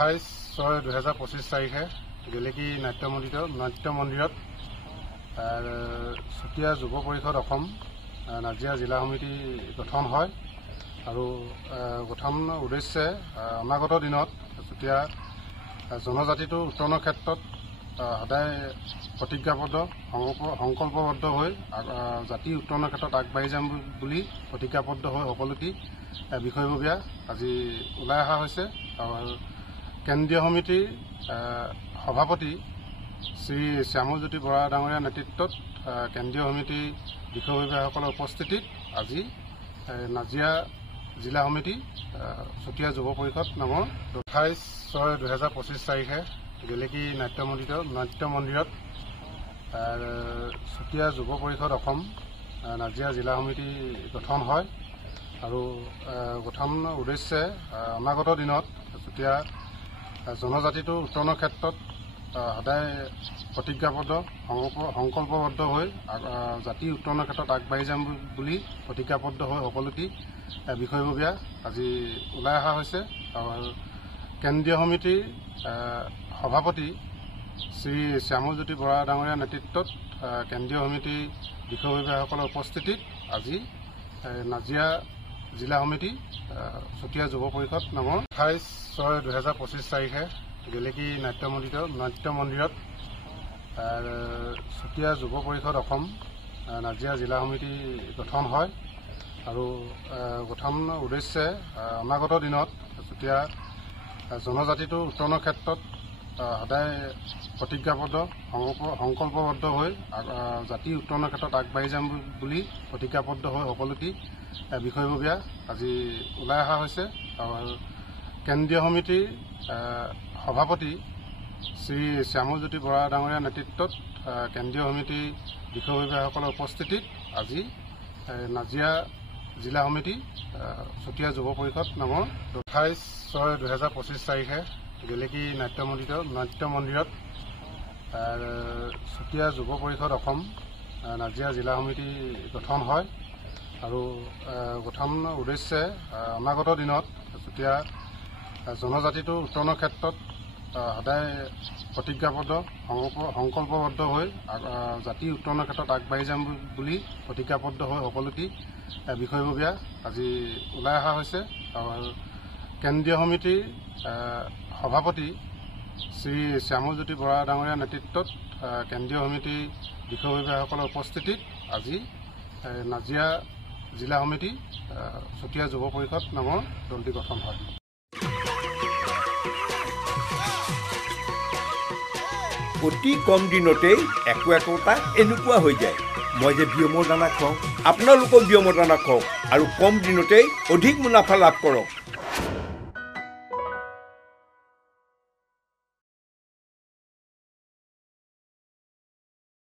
28/6/2025 তাৰিখে গেলেকী নাট্য মন্দিৰত চুতীয়া যুৱ পৰিষদ অসম নাজিৰা জিলা সমিতি গঠন হয় আৰু গঠনৰ উদ্দেশ্যে অনাগত দিনত চুতীয়া জনজাতিটোৰ উত্তৰণৰ ক্ষেত্ৰত সদায় প্ৰতিজ্ঞাবদ্ধ সংকল্পবদ্ধ হৈ জাতি উত্তৰণৰ ক্ষেত্ৰত আগবাঢ়ি যাম বুলি প্ৰতিজ্ঞাবদ্ধ হৈ সকলোটি বিষয়ববীয়া আজি ওলাই অহা হৈছে আৰু কেন্দ্ৰীয় সমিতিৰ সভাপতি শ্ৰী শ্যামলজ্যোতি বৰা ডাঙৰীয়াৰ নেতৃত্বত কেন্দ্ৰীয় সমিতিৰ বিষয়ববীয়াসকলৰ উপস্থিতিত আজি নাজিৰা জিলা সমিতি চুতীয়া যুৱ পৰিষদ নামৰ 28/6/2025 তাৰিখে গেলেকী নাট্য মন্দিৰত চুতীয়া যুৱ পৰিষদ অসম নাজিৰা জিলা সমিতি গঠন হয় আৰু গঠনৰ উদ্দেশ্যে অনাগত দিনত চুতীয়া জনজাতিটোৰ উত্তৰণৰ ক্ষেত্ৰত সদায় প্ৰতিজ্ঞাবদ্ধ সংকল্পবদ্ধ হৈ জাতি উত্তৰণৰ ক্ষেত্ৰত আগবাঢ়ি যাম বুলি প্ৰতিজ্ঞাবদ্ধ হৈ সকলোটি বিষয়ববীয়া আজি ওলাই অহা হৈছে আৰু কেন্দ্ৰীয় সমিতিৰ সভাপতি শ্ৰী শ্যামলজ্যোতি বৰা ডাঙৰীয়াৰ নেতৃত্বত কেন্দ্ৰীয় সমিতিৰ বিষয়ববীয়াসকলৰ উপস্থিতিত আজি নাজিৰা জিলা সমিতি চুতীয়া যুৱ পৰিষদ নামৰ 28/6/2025 তাৰিখে গেলেকী নাট্য মন্দিৰত চুতীয়া যুৱ পৰিষদ অসম নাজিৰা জিলা সমিতি গঠন হয় আৰু গঠনৰ উদ্দেশ্যে অনাগত দিনত চুতীয়া জনজাতিটোৰ উত্তৰণৰ ক্ষেত্ৰত সদায় প্ৰতিজ্ঞাবদ্ধ সংকল্পবদ্ধ হৈ জাতি উত্তৰণৰ ক্ষেত্ৰত আগবাঢ়ি যাম বুলি প্ৰতিজ্ঞাবদ্ধ হৈ সকলোটি বিষয়ববীয়া আজি ওলাই অহা হৈছে আৰু কেন্দ্ৰীয় সমিতিৰ সভাপতি শ্ৰী শ্যামলজ্যোতি বৰা ডাঙৰীয়াৰ নেতৃত্বত কেন্দ্ৰীয় সমিতিৰ বিষয়ববীয়াসকলৰ উপস্থিতিত আজি নাজিৰা জিলা সমিতি চুতীয়া যুৱ পৰিষদ নামৰ 28/6/2025 তাৰিখে গেলেকী নাট্য মন্দিৰত চুতীয়া যুৱ পৰিষদ অসম নাজিৰা জিলা সমিতি গঠন হয় আৰু গঠনৰ উদ্দেশ্যে অনাগত দিনত চুতীয়া জনজাতিটোৰ উত্তৰণৰ ক্ষেত্ৰত সদায় প্ৰতিজ্ঞাবদ্ধ সংকল্পবদ্ধ হৈ জাতি উত্তৰণৰ ক্ষেত্ৰত আগবাঢ়ি যাম বুলি প্ৰতিজ্ঞাবদ্ধ হৈ সকলোটি বিষয়ববীয়া আজি ওলাই অহা হৈছে আৰু কেন্দ্ৰীয় সমিতিৰ সভাপতি শ্ৰী শ্যামলজ্যোতি বৰা ডাঙৰীয়াৰ নেতৃত্বত কেন্দ্ৰীয় সমিতিৰ বিষয়ববীয়াসকলৰ উপস্থিতিত আজি নাজিৰা জিলা সমিতি চুতীয়া যুৱ পৰিষদ নামৰ দলটি গঠন হয়। অতি কম দিনতেই একোটা এনেকুৱা হৈ যায়। মই যে বিয়মৰ দানা খুৱাওঁ, আপোনালোকেও বিয়মৰ দানা খুৱাওক আৰু কম দিনতেই অধিক মুনাফা লাভ কৰক।